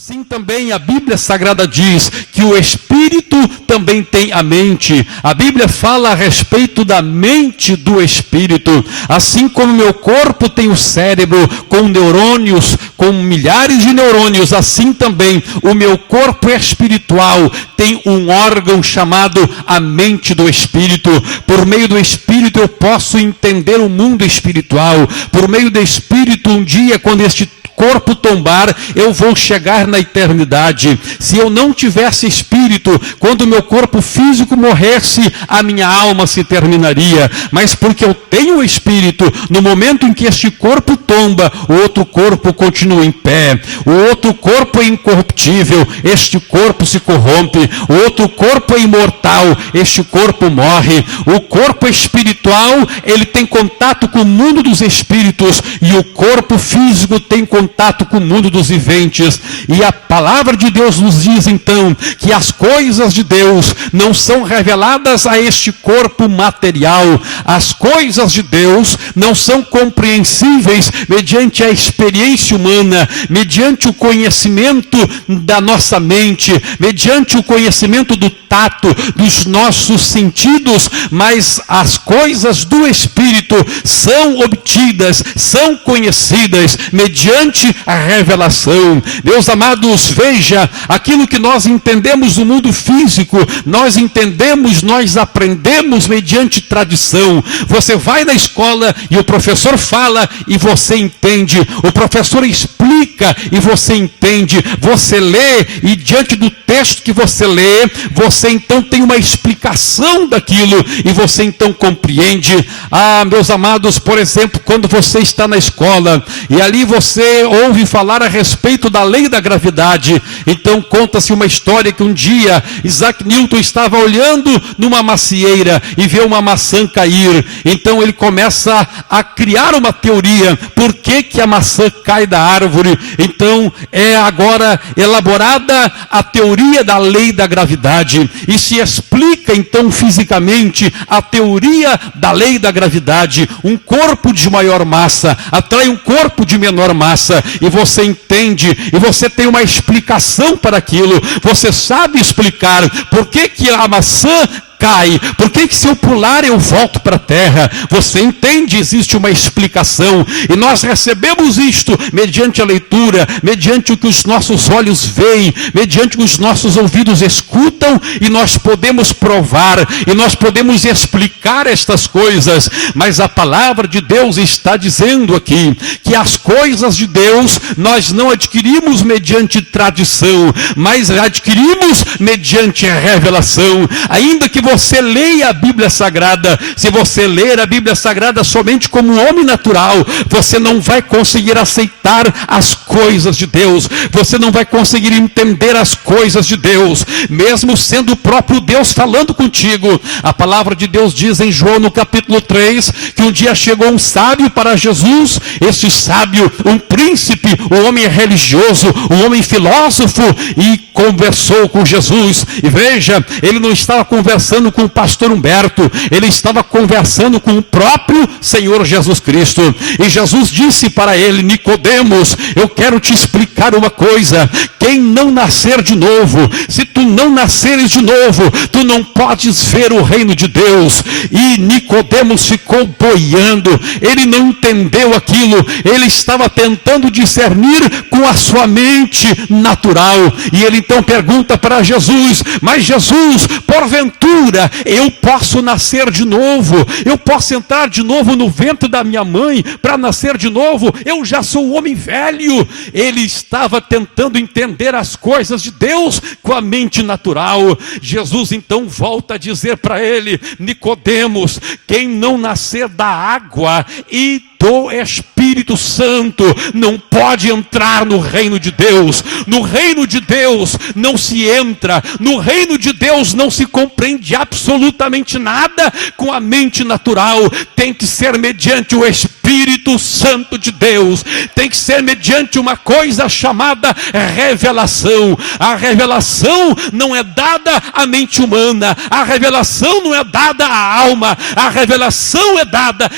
Assim também a Bíblia Sagrada diz que o Espírito também tem a mente. A Bíblia fala a respeito da mente do Espírito. Assim como meu corpo tem o cérebro com neurônios, com milhares de neurônios, assim também o meu corpo espiritual tem um órgão chamado a mente do Espírito. Por meio do Espírito eu posso entender o mundo espiritual. Por meio do Espírito, um dia, quando este corpo tombar, eu vou chegar na eternidade. Se eu não tivesse espírito, quando o meu corpo físico morresse, a minha alma se terminaria. Mas porque eu tenho o espírito, no momento em que este corpo tomba, o outro corpo continua em pé. O outro corpo é incorruptível, este corpo se corrompe. O outro corpo é imortal, este corpo morre. O corpo espiritual, ele tem contato com o mundo dos espíritos, e o corpo físico tem contato com o mundo dos viventes. E a palavra de Deus nos diz então que as coisas de Deus não são reveladas a este corpo material. As coisas de Deus não são compreensíveis mediante a experiência humana, mediante o conhecimento da nossa mente, mediante o conhecimento do tato, dos nossos sentidos, mas as coisas do Espírito são obtidas, são conhecidas mediante a revelação. Meus amados, veja, aquilo que nós entendemos no mundo físico, nós entendemos, nós aprendemos mediante tradição. Você vai na escola e o professor fala e você entende. O professor explica e você entende. Você lê e diante do texto que você lê, você então tem uma explicação daquilo e você então compreende. Ah, meus amados, por exemplo, quando você está na escola e ali você ouve falar a respeito da lei da gravidade, então conta-se uma história que um dia Isaac Newton estava olhando numa macieira e vê uma maçã cair. Então ele começa a criar uma teoria, por que a maçã cai da árvore. Então é agora elaborada a teoria da lei da gravidade e se explica então fisicamente a teoria da lei da gravidade. Um corpo de maior massa atrai um corpo de menor massa, e você entende, e você tem uma explicação para aquilo. Você sabe explicar por que a maçã cai, por que se eu pular eu volto para a terra. Você entende, existe uma explicação, e nós recebemos isto mediante a leitura, mediante o que os nossos olhos veem, mediante o que os nossos ouvidos escutam, e nós podemos provar, e nós podemos explicar estas coisas. Mas a palavra de Deus está dizendo aqui, que as coisas de Deus nós não adquirimos mediante tradição, mas adquirimos mediante a revelação. Ainda que você leia a Bíblia Sagrada, se você ler a Bíblia Sagrada somente como um homem natural, você não vai conseguir aceitar as coisas de Deus, você não vai conseguir entender as coisas de Deus, mesmo sendo o próprio Deus falando contigo. A palavra de Deus diz em João no capítulo 3, que um dia chegou um sábio para Jesus, esse sábio, um príncipe, um homem religioso, um homem filósofo, e conversou com Jesus. E veja, ele não estava conversando com o pastor Humberto, ele estava conversando com o próprio Senhor Jesus Cristo. E Jesus disse para ele: Nicodemos, eu quero te explicar uma coisa. Quem não nascer de novo, se tu não nasceres de novo, tu não podes ver o reino de Deus. E Nicodemos ficou boiando, ele não entendeu aquilo, ele estava tentando discernir com a sua mente natural. E ele então pergunta para Jesus: mas Jesus, porventura eu posso nascer de novo? Eu posso entrar de novo no ventre da minha mãe para nascer de novo? Eu já sou um homem velho. Ele estava tentando entender as coisas de Deus com a mente natural. Jesus então volta a dizer para ele: Nicodemos, quem não nascer da água e do Espírito Santo não pode entrar no reino de Deus. No reino de Deus não se entra, no reino de Deus não se compreende absolutamente nada com a mente natural. Tem que ser mediante o Espírito Espírito Santo de Deus. Tem que ser mediante uma coisa chamada revelação. A revelação não é dada à mente humana, a revelação não é dada à alma, a revelação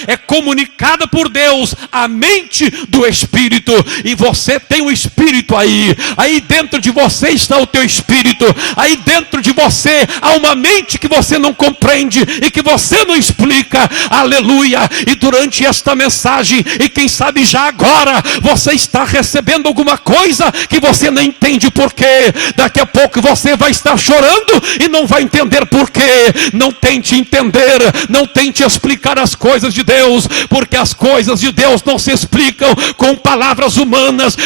é comunicada por Deus à mente do Espírito. E você tem um Espírito aí dentro de você está o teu Espírito, aí dentro de você há uma mente que você não compreende e que você não explica, aleluia. E durante esta mensagem, e quem sabe já agora, você está recebendo alguma coisa que você não entende por quê. Daqui a pouco você vai estar chorando e não vai entender por quê. Não tente entender, não tente explicar as coisas de Deus, porque as coisas de Deus não se explicam com palavras humanas,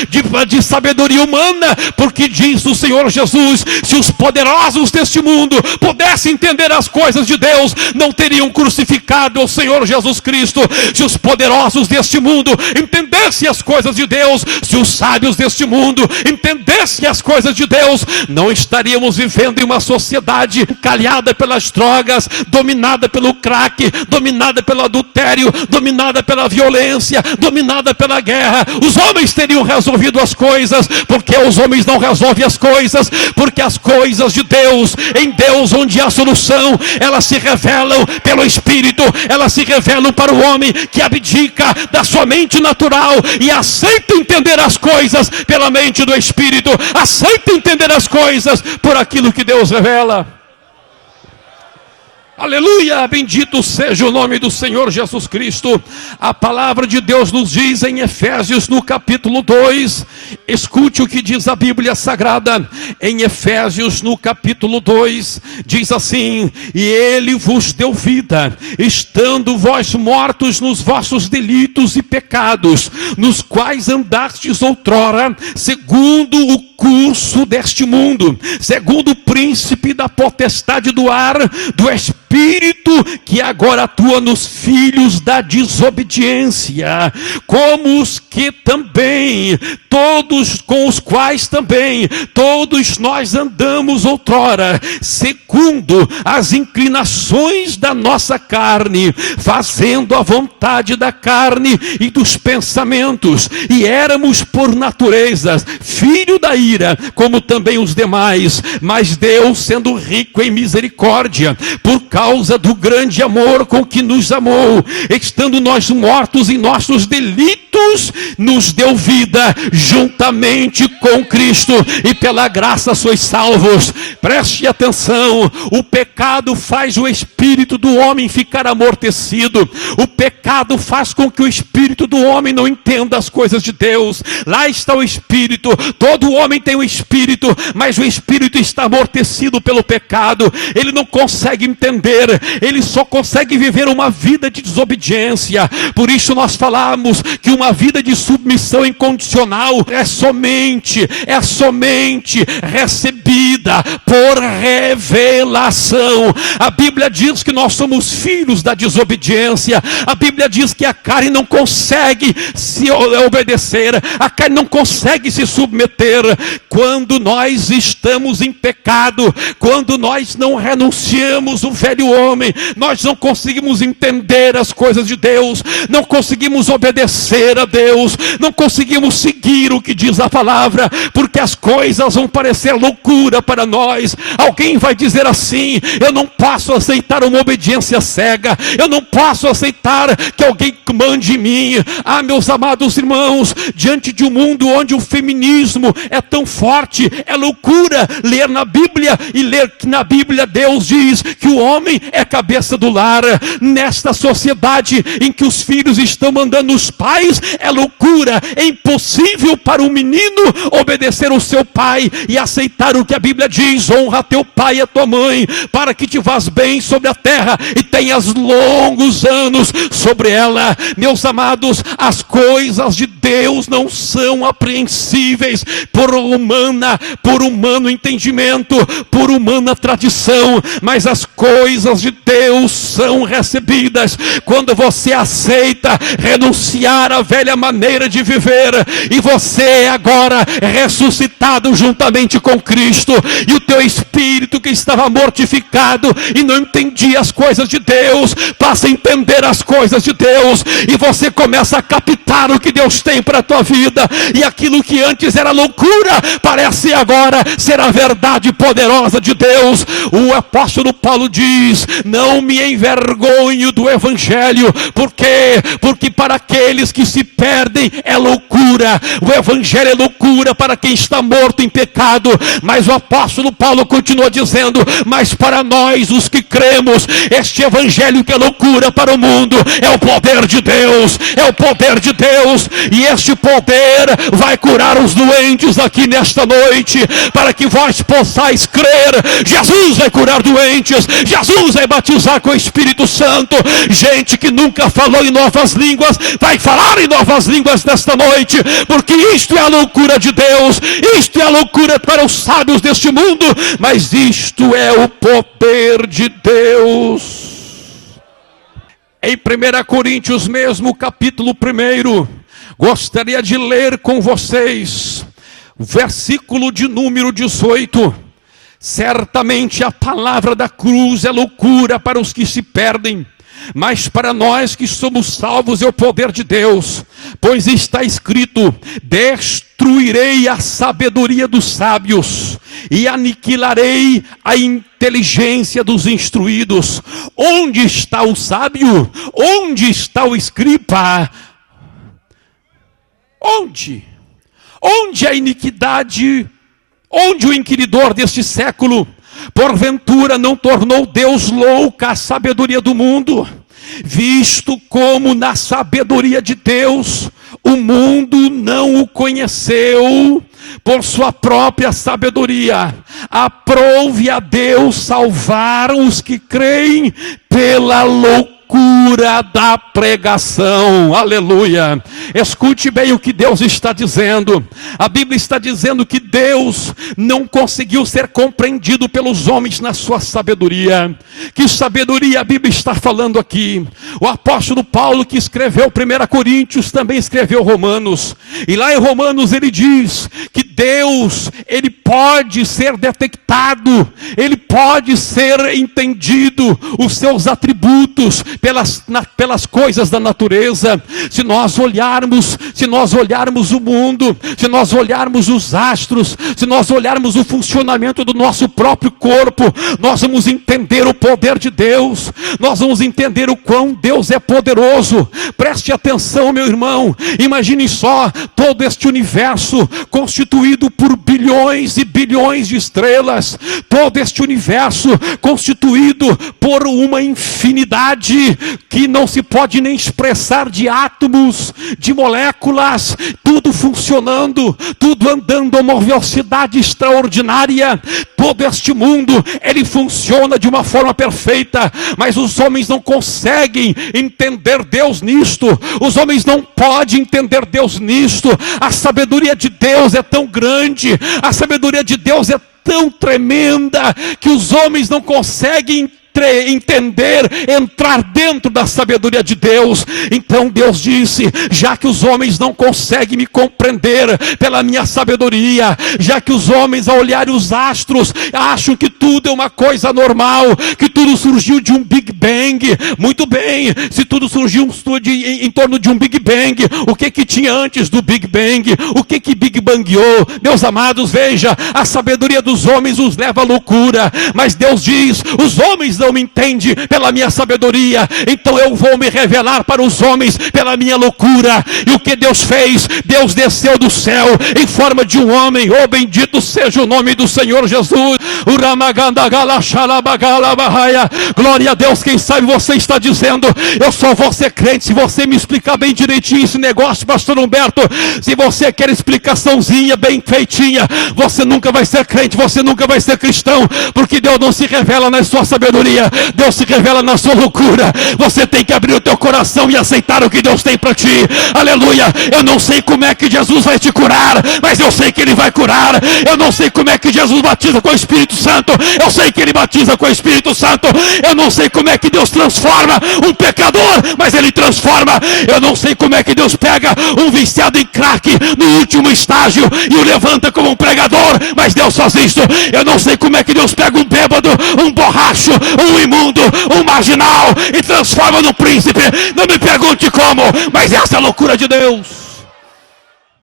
de sabedoria humana, porque diz o Senhor Jesus, se os poderosos deste mundo pudessem entender as coisas de Deus, não teriam crucificado o Senhor Jesus Cristo. Se os poderosos deste mundo entendessem as coisas de Deus, se os sábios deste mundo entendessem as coisas de Deus, não estaríamos vivendo em uma sociedade encalhada pelas drogas, dominada pelo crack, dominada pelo adultério, dominada pela violência, dominada pela guerra. Os homens teriam resolvido as coisas, porque os homens não resolvem as coisas, porque as coisas de Deus, em Deus onde há solução, elas se revelam pelo Espírito, elas se revelam para o homem que abdica da sua mente natural e aceita entender as coisas pela mente do Espírito, aceita entender as coisas por aquilo que Deus revela. Aleluia, bendito seja o nome do Senhor Jesus Cristo. A palavra de Deus nos diz em Efésios no capítulo 2, escute o que diz a Bíblia Sagrada, em Efésios no capítulo 2, diz assim: e Ele vos deu vida, estando vós mortos nos vossos delitos e pecados, nos quais andastes outrora, segundo o curso deste mundo, segundo o príncipe da potestade do ar, do Espírito que agora atua nos filhos da desobediência, como os que também, todos com os quais também, todos nós andamos outrora, segundo as inclinações da nossa carne, fazendo a vontade da carne e dos pensamentos, e éramos por natureza filho da ira, como também os demais, mas Deus, sendo rico em misericórdia, por causa do grande amor com que nos amou, estando nós mortos em nossos delitos, nos deu vida juntamente com Cristo, e pela graça sois salvos. Preste atenção, o pecado faz o espírito do homem ficar amortecido, o pecado faz com que o espírito do homem não entenda as coisas de Deus. Lá está o espírito, todo homem tem um espírito, mas o espírito está amortecido pelo pecado, ele não consegue entender, ele só consegue viver uma vida de desobediência. Por isso nós falamos que uma vida de submissão incondicional é somente recebida por revelação. A Bíblia diz que nós somos filhos da desobediência. A Bíblia diz que a carne não consegue se obedecer, a carne não consegue se submeter. Quando nós estamos em pecado, quando nós não renunciamos o velho homem, nós não conseguimos entender as coisas de Deus, não conseguimos obedecer a Deus, não conseguimos seguir o que diz a palavra, porque as coisas vão parecer loucura para nós. Alguém vai dizer assim: eu não posso aceitar uma obediência cega, eu não posso aceitar que alguém mande em mim. Ah, meus amados irmãos, diante de um mundo onde o feminismo é tão forte, é loucura ler na Bíblia e ler que na Bíblia Deus diz que o homem é cabeça do lar. Nesta sociedade em que os filhos estão mandando os pais, é loucura, é impossível para um menino obedecer o seu pai e aceitar o que a Bíblia diz: honra teu pai e a tua mãe, para que te vás bem sobre a terra e tenhas longos anos sobre ela. Meus amados, as coisas de Deus não são apreensíveis por humano entendimento, por humana tradição, mas as coisas de Deus são recebidas quando você aceita renunciar à velha maneira de viver, e você é agora ressuscitado juntamente com Cristo. Cristo, e o teu espírito que estava mortificado e não entendia as coisas de Deus, passa a entender as coisas de Deus, e você começa a captar o que Deus tem para a tua vida, e aquilo que antes era loucura, parece agora ser a verdade poderosa de Deus. O apóstolo Paulo diz: não me envergonho do evangelho. Por quê? Porque para aqueles que se perdem é loucura, o evangelho é loucura para quem está morto em pecado. Mas o apóstolo Paulo continua dizendo: mas para nós os que cremos, este evangelho que é loucura para o mundo, é o poder de Deus, é o poder de Deus, e este poder vai curar os doentes aqui nesta noite, para que vós possais crer. Jesus vai curar doentes, Jesus vai batizar com o Espírito Santo. Gente que nunca falou em novas línguas, vai falar em novas línguas nesta noite, porque isto é a loucura de Deus, isto é a loucura para os sábios deste mundo, mas isto é o poder de Deus. Em 1 Coríntios mesmo, capítulo 1, gostaria de ler com vocês o versículo de número 18. Certamente a palavra da cruz é loucura para os que se perdem, mas para nós que somos salvos é o poder de Deus. Pois está escrito: destruirei a sabedoria dos sábios e aniquilarei a inteligência dos instruídos. Onde está o sábio? Onde está o escriba? Onde? Onde a iniquidade? Onde o inquiridor deste século, porventura, não tornou Deus louca a sabedoria do mundo, visto como na sabedoria de Deus o mundo não o conheceu por sua própria sabedoria? Aprove a Deus salvar os que creem pela loucura da pregação. Aleluia. Escute bem o que Deus está dizendo. A Bíblia está dizendo que Deus não conseguiu ser compreendido pelos homens na sua sabedoria. Que sabedoria a Bíblia está falando aqui? O apóstolo Paulo, que escreveu 1 Coríntios, também escreveu Romanos, e lá em Romanos ele diz que Deus, ele pode ser detectado, ele pode ser entendido, os seus atributos pelas coisas da natureza. Se nós olharmos o mundo, se nós olharmos os astros, se nós olharmos o funcionamento do nosso próprio corpo, nós vamos entender o poder de Deus, nós vamos entender o quão Deus é poderoso. Preste atenção, meu irmão, imagine só todo este universo constituído por bilhões e bilhões de estrelas, todo este universo constituído por uma infinidade que não se pode nem expressar, de átomos, de moléculas, tudo funcionando, tudo andando a uma velocidade extraordinária. Todo este mundo, ele funciona de uma forma perfeita, mas os homens não conseguem entender Deus nisto, os homens não podem entender Deus nisto. A sabedoria de Deus é tão grande, a sabedoria de Deus é tão tremenda, que os homens não conseguem entender, entrar dentro da sabedoria de Deus. Então Deus disse: já que os homens não conseguem me compreender pela minha sabedoria, já que os homens, ao olharem os astros, acham que tudo é uma coisa normal, que tudo surgiu de um Big Bang. Muito bem, se tudo surgiu em torno de um Big Bang, o que tinha antes do Big Bang? O que Big Bangueou? Meus amados, veja, a sabedoria dos homens os leva à loucura, mas Deus diz: os homens não me entendem pela minha sabedoria, então eu vou me revelar para os homens pela minha loucura. E o que Deus fez? Deus desceu do céu em forma de um homem. Oh, bendito seja o nome do Senhor Jesus. Glória a Deus. Quem sabe você está dizendo: eu só vou ser crente se você me explicar bem direitinho esse negócio, pastor Humberto. Se você quer explicaçãozinha bem feitinha, você nunca vai ser crente, você nunca vai ser cristão, porque Deus não se revela na sua sabedoria, Deus se revela na sua loucura. Você tem que abrir o teu coração e aceitar o que Deus tem para ti. Aleluia. Eu não sei como é que Jesus vai te curar, mas eu sei que Ele vai curar. Eu não sei como é que Jesus batiza com o Espírito Santo, eu sei que Ele batiza com o Espírito Santo. Eu não sei como é que que Deus transforma um pecador, mas Ele transforma. Eu não sei como é que Deus pega um viciado em crack no último estágio e o levanta como um pregador, mas Deus faz isso. Eu não sei como é que Deus pega um bêbado, um borracho, um imundo, um marginal e transforma num príncipe. Não me pergunte como, mas essa é a loucura de Deus.